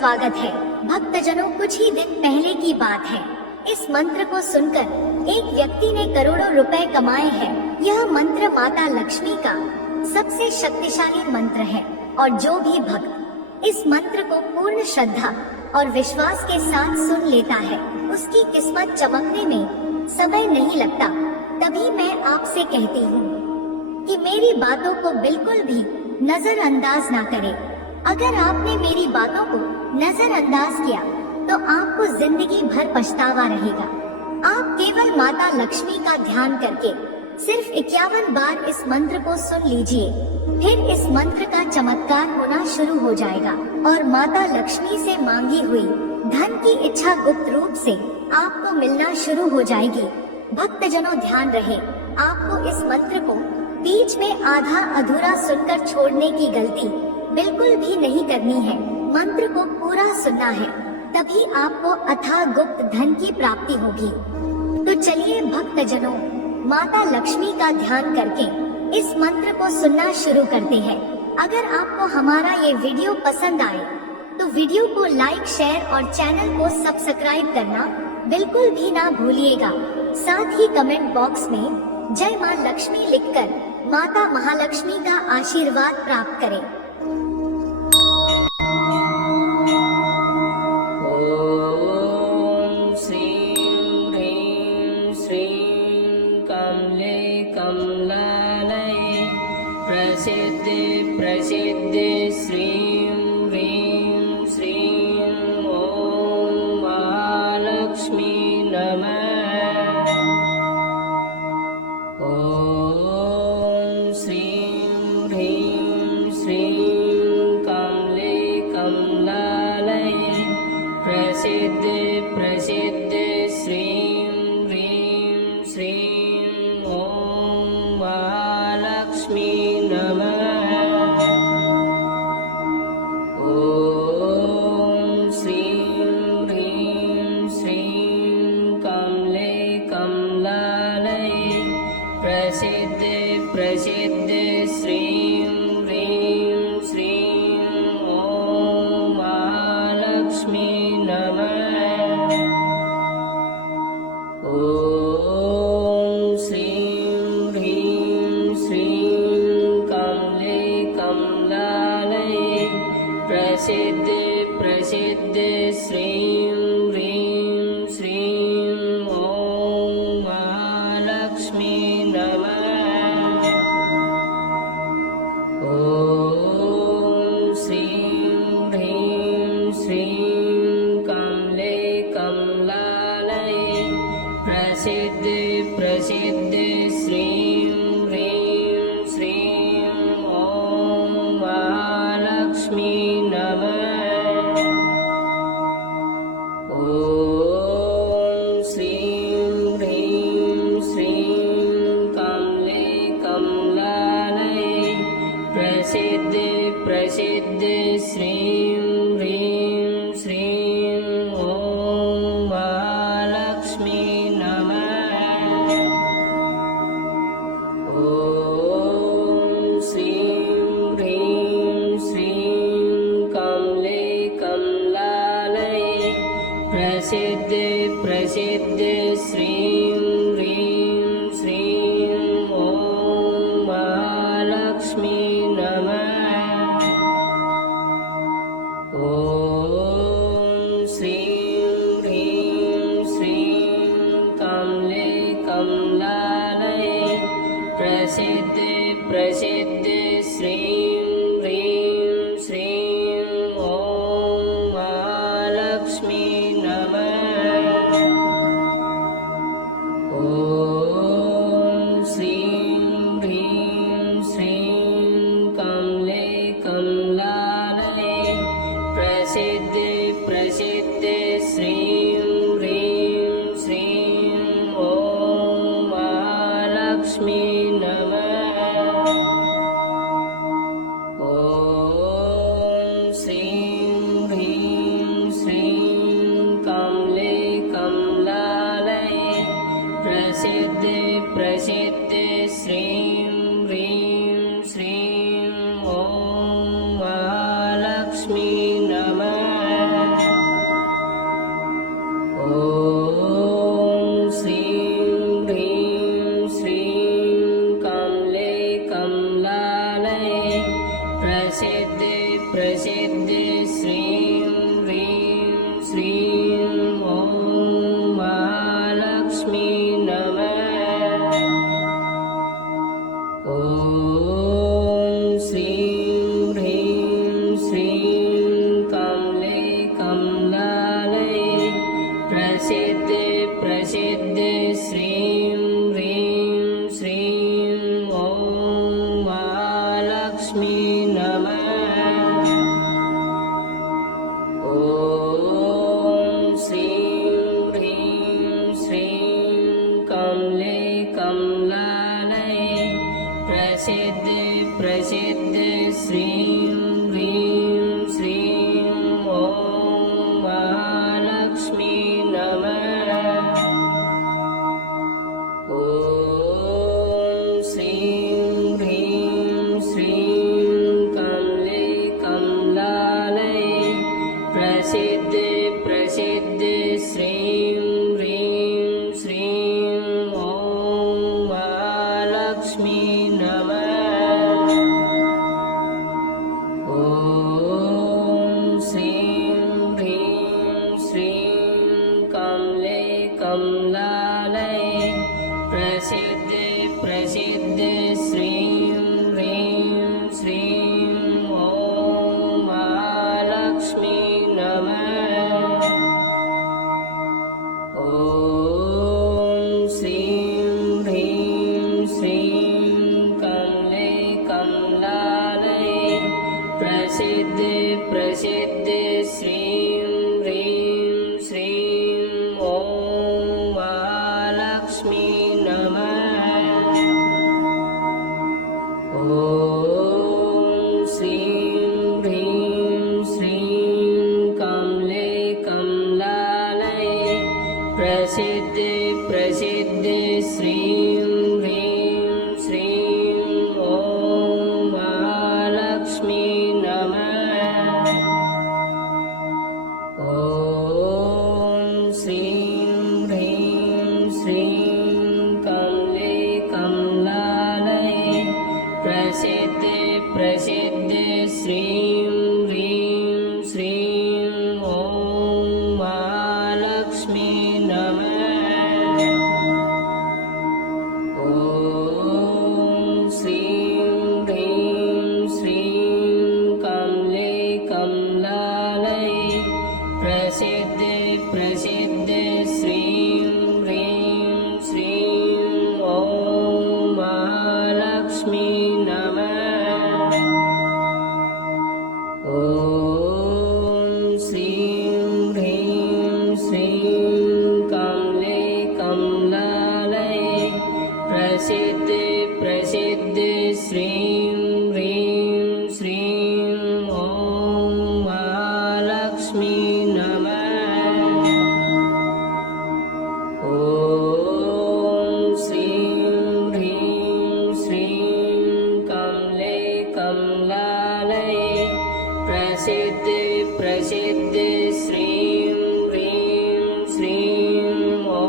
स्वागत है भक्तजनों। कुछ ही दिन पहले की बात है। इस मंत्र को सुनकर एक व्यक्ति ने करोड़ों रुपए कमाए हैं। यह मंत्र माता लक्ष्मी का सबसे शक्तिशाली मंत्र है और जो भी भक्त इस मंत्र को पूर्ण श्रद्धा और विश्वास के साथ सुन लेता है उसकी किस्मत चमकने में समय नहीं लगता। तभी मैं आपसे कहती हूँ कि मेरी बातों को बिल्कुल भी नजरअंदाज ना करें। अगर आपने मेरी बातों को नजरअंदाज किया तो आपको जिंदगी भर पछतावा रहेगा। आप केवल माता लक्ष्मी का ध्यान करके सिर्फ 51 बार इस मंत्र को सुन लीजिए, फिर इस मंत्र का चमत्कार होना शुरू हो जाएगा और माता लक्ष्मी से मांगी हुई धन की इच्छा गुप्त रूप से आपको मिलना शुरू हो जाएगी। भक्तजनों ध्यान रहे, आपको इस मंत्र को बीच में आधा अधूरा सुनकर छोड़ने की गलती बिल्कुल भी नहीं करनी है। मंत्र को पूरा सुनना है, तभी आपको अथाह गुप्त धन की प्राप्ति होगी। तो चलिए भक्तजनों, माता लक्ष्मी का ध्यान करके इस मंत्र को सुनना शुरू करते हैं। अगर आपको हमारा ये वीडियो पसंद आए तो वीडियो को लाइक, शेयर और चैनल को सब्सक्राइब करना बिल्कुल भी ना भूलिएगा। साथ ही कमेंट बॉक्स में जय मां लक्ष्मी लिखकर माता महालक्ष्मी का आशीर्वाद प्राप्त करें। ओम श्रीं ह्रीं श्रीं कमले कमलालये प्रसिद्धि प्रसिद्धि श्रीं ह्रीं श्रीं ओम महालक्ष्मी नमः। ओम श्रीं ह्रीं श्रीं कमले कमलालये प्रसिद्धि प्रसिद्धि श्रीं ह्रीं श्रीं ओम महालक्ष्मी नमः। ओम श्रीं ह्रीं श्रीं कमले कमलालये प्रसिद्धि प्रसिद्धि श्रीं ह्रीं श्रीं ओम महालक्ष्मी नमः। ओम श्रीं ह्रीं श्रीं कमले कमलालये प्रसिद्धि प्रसिद्धि श्रीं ह्रीं श्रीं ओम महालक्ष्मी नमः। ओम श्रीं ह्रीं श्रीं कमले कमलालये प्रसिद्धि प्रसिद्धि श्रीं ह्रीं श्रीं ओम महालक्ष्मी नमः। ओम श्रीं ह्रीं श्रीं कमले कमलालये प्रसिद्धि प्रसिद्धि श्रीं ह्रीं श्रीं ओम महालक्ष्मी नमः। ओम श्रीं ह्रीं श्रीं कमले कमलालये प्रसिद्धि प्रसिद्धि श्रीं ह्रीं श्रीं ओम महालक्ष्मी नमः। ओम श्रीं ह्रीं श्रीं कमले कमलालये प्रसिद्धि प्रसिद्धि श्रीं ह्रीं श्रीं ओम महालक्ष्मी नमः। ओम श्रीं ह्रीं श्रीं कमले कमलालये प्रसिद्धि प्रसिद्धि श्रीं ह्रीं श्रीं ओम महालक्ष्मी नमः। ओम श्रीं ह्रीं श्रीं कमले कमलालये प्रसिद्धि प्रसिद्धि श्रीं ह्रीं श्रीं ओम महालक्ष्मी नमः। ॐ श्रीं ह्रीं श्रीं कमले कमलालये प्रसिद्ध प्रसिद्ध श्रीं ह्रीं श्रीं ॐ महालक्ष्मी नमः। ॐ श्रीं ह्रीं श्रीं कमले कमलालये प्रसिद्ध प्रसिद्ध श्रीं ह्रीं श्रीं ॐ महालक्ष्मी नमः। ॐ श्रीं ह्रीं श्रीं कमले कमलालये प्रसिद्ध प्रसिद्ध श्रीं ह्रीं श्रीं ॐ महालक्ष्मी नमः। ॐ श्रीं ह्रीं श्रीं कमले कमलालये प्रसिद्ध प्रसिद्ध श्रीं ह्रीं श्रीं ॐ महालक्ष्मी नमः। ॐ श्रीं ह्रीं श्रीं कमले कमलालये प्रसिद्ध प्रसिद्ध श्रीं ह्रीं श्रीं ॐ महालक्ष्मी नमः। ॐ श्रीं ह्रीं श्रीं कमले कमलालये प्रसिद्ध प्रसिद्ध श्रीं ह्रीं श्रीं ॐ महालक्ष्मी नमः। ॐ श्रीं ह्रीं श्रीं कमले कमलालये प्रसिद्ध प्रसिद्ध श्रीं ह्रीं श्रीं ॐ महालक्ष्मी नमः। ॐ श्रीं ह्रीं श्रीं कमले कमलालये प्रसिद्ध प्रसिद्ध श्रीं ह्रीं श्रीं ॐ महालक्ष्मी नमः। ॐ श्रीं ह्रीं श्रीं कमले कमलालये प्रसिद्ध प्रसिद्ध श्रीं ह्रीं श्रीं ॐ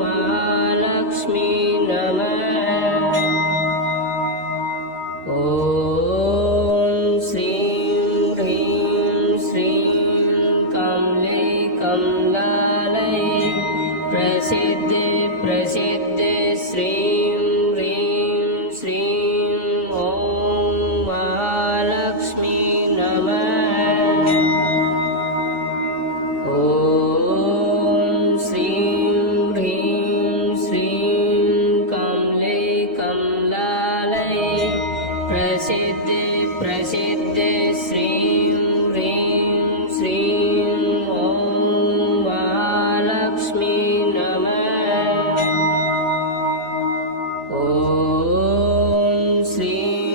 महालक्ष्मी नमः। ॐ श्रीं ह्रीं श्रीं कमले कमलालये प्रसिद्ध प्रसिद्ध श्रीं ह्रीं श्रीं ॐ महालक्ष्मी नमः। ॐ श्रीं ह्रीं श्रीं कमले कमलालये प्रसिद्ध प्रसिद्ध श्रीं ह्रीं श्रीं ॐ महालक्ष्मी नमः। ॐ श्रीं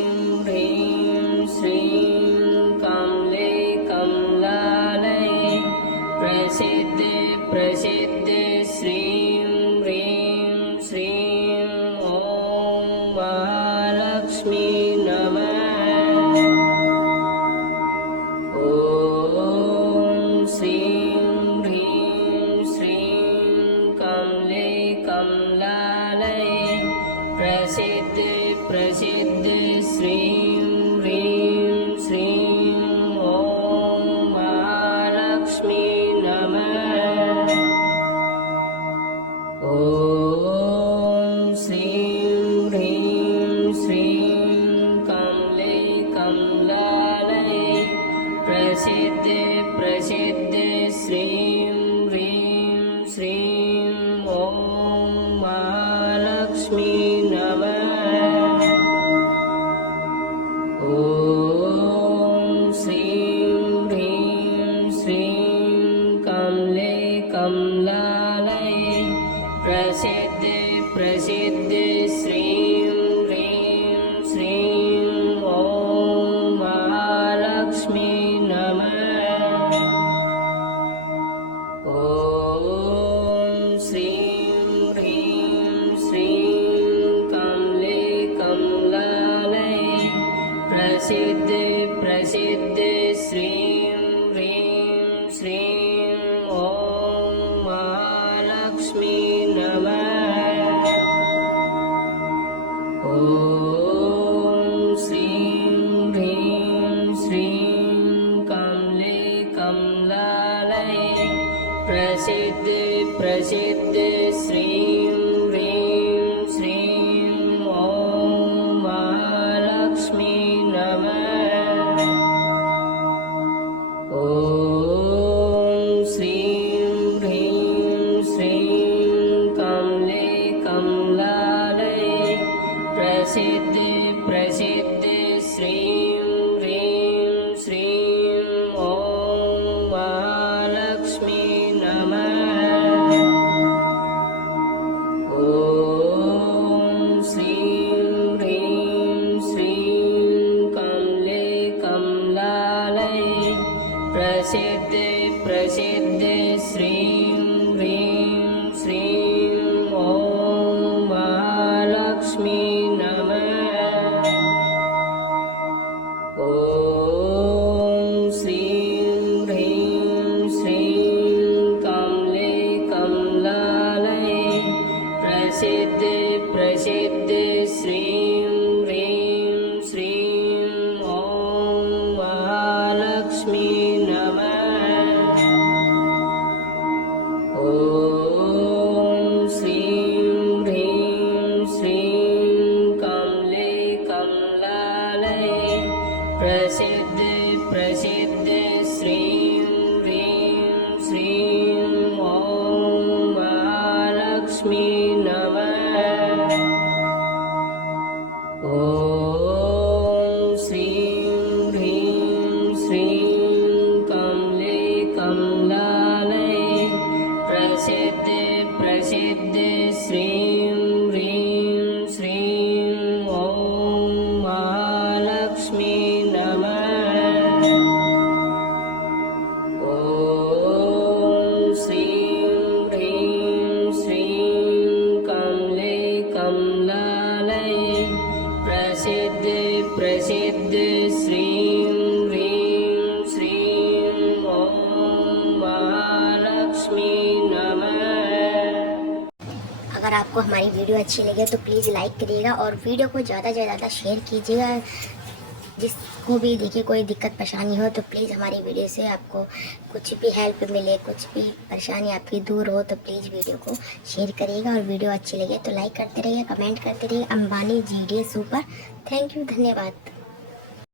ह्रीं श्रीं कमले कमलालये प्रसिद्ध प्रसिद्ध श्रीं ह्रीं श्रीं ॐ महालक्ष्मी नमः। ॐ श्रीं ह्रीं श्रीं कमले कमलालये प्रसिद्ध प्रसिद्ध श्रीं ह्रीं श्रीं ॐ महालक्ष्मी नमः। कमलालये प्रसिद्ध प्रसिद्ध श्रीं ह्रीं श्रीं ॐ महालक्ष्मी नमः। ॐ श्रीं ह्रीं श्रीं कमले कमलालये प्रसिद्ध प्रसिद्ध श्रीं ह्रीं श्रीं ॐ महालक्ष्मी नमः। ॐ श्रीं ह्रीं श्रीं कमले कमलालये प्रसिद्ध प्रसिद्ध श्रीं ह्रीं श्रीं ॐ महालक्ष्मी नमः। ॐ श्रीं ह्रीं श्रीं कमले कमलालये प्रसिद्ध प्रसिद्ध श्रीं ह्रीं श्रीं ॐ महालक्ष्मी नमः। ॐ श्रीं ह्रीं श्रीं कमले कमलालये प्रसिद्ध प्रसिद्ध श्रीं ह्रीं श्रीं ॐ महालक्ष्मी नमः। ॐ श्रीं ह्रीं श्रीं कमले कमलालये प्रसिद्ध प्रसिद्ध श्रीं ह्रीं श्रीं ॐ महालक्ष्मी नमः। ॐ श्रीं ह्रीं श्रीं कमले कमलालये प्रसिद्ध प्रसिद्ध श्रीं ह्रीं श्रीं ॐ महालक्ष्मी नमः। ॐ श्रीं ह्रीं श्रीं कमले कमलालये प्रसिद्ध प्रसिद्ध श्रीं ह्रीं श्रीं ॐ महालक्ष्मी नमः। ॐ श्रीं ह्रीं श्रीं कमले कमलालये प्रसिद्ध प्रसिद्ध श्रीं ह्रीं श्रीं ॐ महालक्ष्मी नमः। अगर आपको हमारी वीडियो अच्छी लगे तो प्लीज़ लाइक करिएगा और वीडियो को ज़्यादा से ज़्यादा शेयर कीजिएगा। जिसको भी देखिए कोई दिक्कत परेशानी हो तो प्लीज़ हमारी वीडियो से आपको कुछ भी हेल्प मिले, कुछ भी परेशानी आपकी दूर हो तो प्लीज़ वीडियो को शेयर करिएगा। और वीडियो अच्छी लगे तो लाइक करते रहिए, कमेंट करते रहिए। Ambani GDS super. Thank you, धन्यवाद।